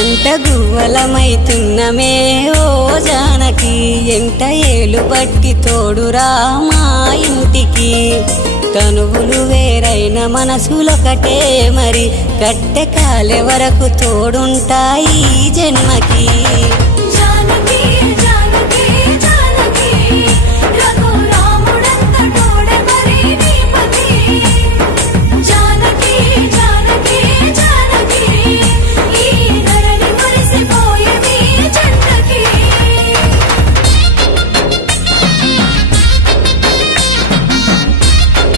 జంట గువ్వలమైతున్నమే ఓ జానకి ఎంట ఏలు బట్టి తోడురా మా ఇంటికి తనువులు వేరైన మనసులొకటే మరి కట్టె కాలే వరకు తోడుంటాయి జన్మకి